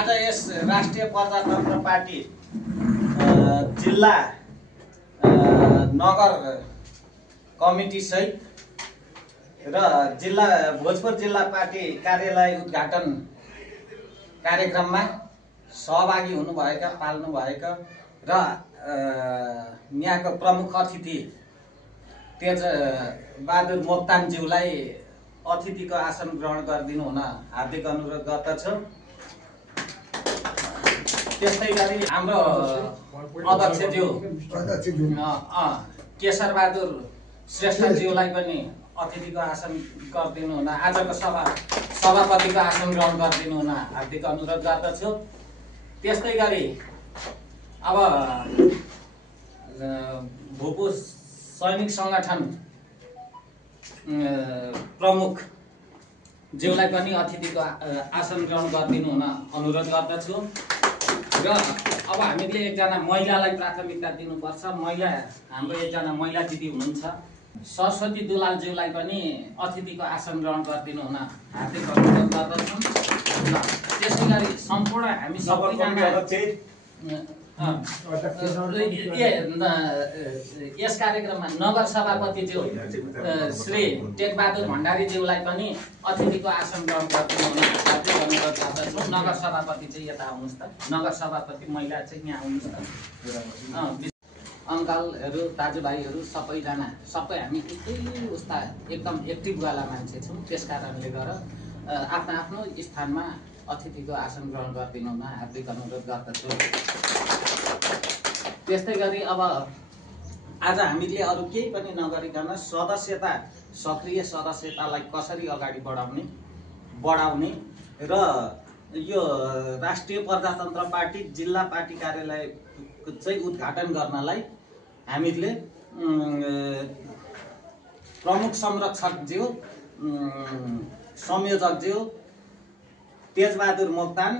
आज यस राष्ट्रिय प्रजातन्त्र पार्टी जिल्ला नगर कमिटी सहित र जिल्ला भोजपुर जिल्ला पार्टी कार्यालय उद्घाटन कार्यक्रममा सहभागी हुनुभएका पाल्नुभएका र यहाँको प्रमुख अतिथि तेज बहादुर मोक्तानज्यूलाई अतिथिको आसन ग्रहण गरिदिनु हुन हार्दिक अनुरोध गर्दछु। त्यस्तै गरी हाम्रो अध्यक्षज्यू केशर बहादुर श्रेष्ठज्यूलाई पनि अतिथिको आसन गरिदिनु हुन आजको सभापतिको आसन ग्रहण गरिदिनु हुन हार्दिक अनुरोध गर्दछु। त्यस्तै गरी अब भूपू सैनिक संगठन प्रमुख ज्यूलाई पनि अतिथिको आसन ग्रहण गरिदिनु हुन अनुरोध गर्दछु। र अब हामीले एकजना महिलालाई प्राथमिकता दिनुपर्छ। महिला हाम्रो एकजना महिला दिदी हुनुहुन्छ सरस्वती दुलाल ज्यूलाई पनि अतिथिको आसन ग्रहण गरिदिनु हुन हार्दिक अनुरोध गर्दछौँ। त्यसै गरी सम्पूर्ण हामी सबैजना यस कार्यक्रममा नगर सभापतिज्यू श्री टेकबहादुर भण्डारीज्यूलाई पनि अतिथिको आसन ग्रहण गरिदिनु हुन हार्दिक अनुरोध गर्दछौँ। नगर सभापति चाहिँ यता आउनुहोस् त। नगर सभापति महिला चाहिँ यहाँ आउनुहोस् त। अङ्कलहरू दाजुभाइहरू सबैजना सबै हामी एकै उस्ता एकदम एक्टिभवाला मान्छे छौँ। त्यस कारणले गर्दा आफ्नो आफ्नो स्थानमा अतिथिको आसन ग्रहण गरिदिनु हुन हार्दिक अनुरोध गर्दछु। त्यस्तै गरी अब आज हामीले अरू केही पनि नगरिकन सदस्यता सक्रिय सदस्यतालाई कसरी अगाडि बढाउने र यो राष्ट्रिय प्रजातन्त्र पार्टी जिल्ला पार्टी कार्यालय चाहिँ उद्घाटन गर्नलाई हामीले प्रमुख संरक्षकज्यू संयोजकज्यू तेजबहादुर मोक्तान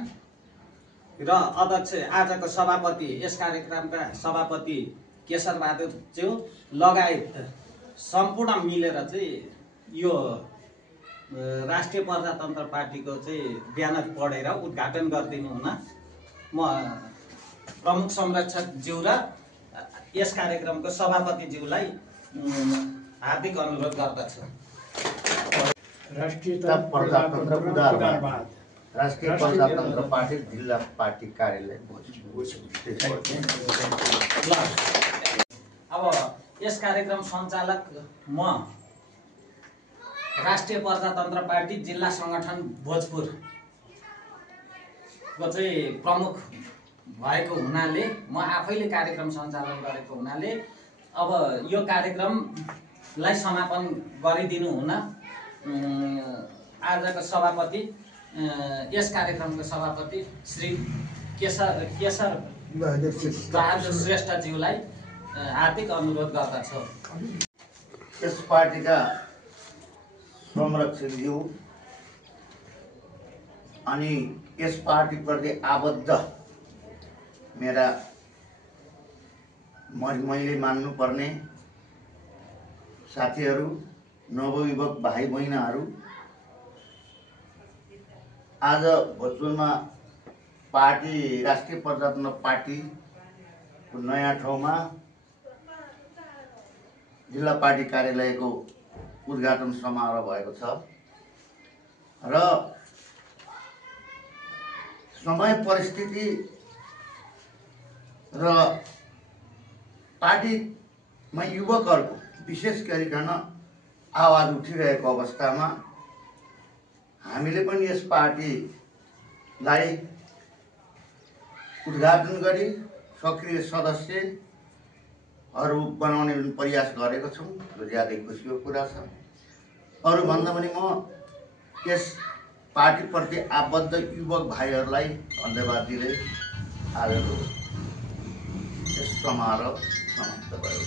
र अध्यक्ष आजको सभापति यस कार्यक्रमका सभापति केशर बहादुर ज्यू लगायत सम्पूर्ण मिलेर चाहिँ यो राष्ट्रिय प्रजातन्त्र पार्टीको चाहिँ ब्यानर पढेर उद्घाटन गरिदिनु हुन म प्रमुख संरक्षक ज्यू र यस कार्यक्रमको सभापति ज्यूलाई हार्दिक अनुरोध गर्दछु। राष्ट्रिय प्रजातन्त्र पार्टी जिल्ला पार्टी कार्यालय। अब यस कार्यक्रम सञ्चालक म राष्ट्रिय प्रजातन्त्र पार्टी जिल्ला संगठन भोजपुरको चाहिँ प्रमुख भएको हुनाले म आफैले कार्यक्रम सञ्चालन गरेको हुनाले अब यो कार्यक्रमलाई समापन गरिदिनु हुन आजको सभापति यस कार्यक्रमको सभापति श्री केशर बहादुर श्रेष्ठज्यूलाई हार्दिक अनुरोध गर्दछु। यस पार्टीका संरक्षकज्यू अनि यस पार्टीप्रति आबद्ध मेरा मैले मान्नुपर्ने साथीहरू नवयुवक भाइ बहिनीहरू आज भोजपुरमा पार्टी राष्ट्रिय प्रजातन्त्र पार्टीको नयाँ ठाउँमा जिल्ला पार्टी कार्यालयको उद्घाटन समारोह भएको छ र समय परिस्थिति र पार्टीमा युवकहरूको विशेष गरिकन आवाज उठिरहेको अवस्थामा हामीले पनि यस पार्टीलाई उद्घाटन गरी सक्रिय सदस्यहरू बनाउने प्रयास गरेको छौँ। यो ज्यादै खुसीको कुरा छ। अरूभन्दा पनि म यस पार्टीप्रति आबद्ध युवक भाइहरूलाई धन्यवाद दिँदै आजको यस समारोह समाप्त भयो।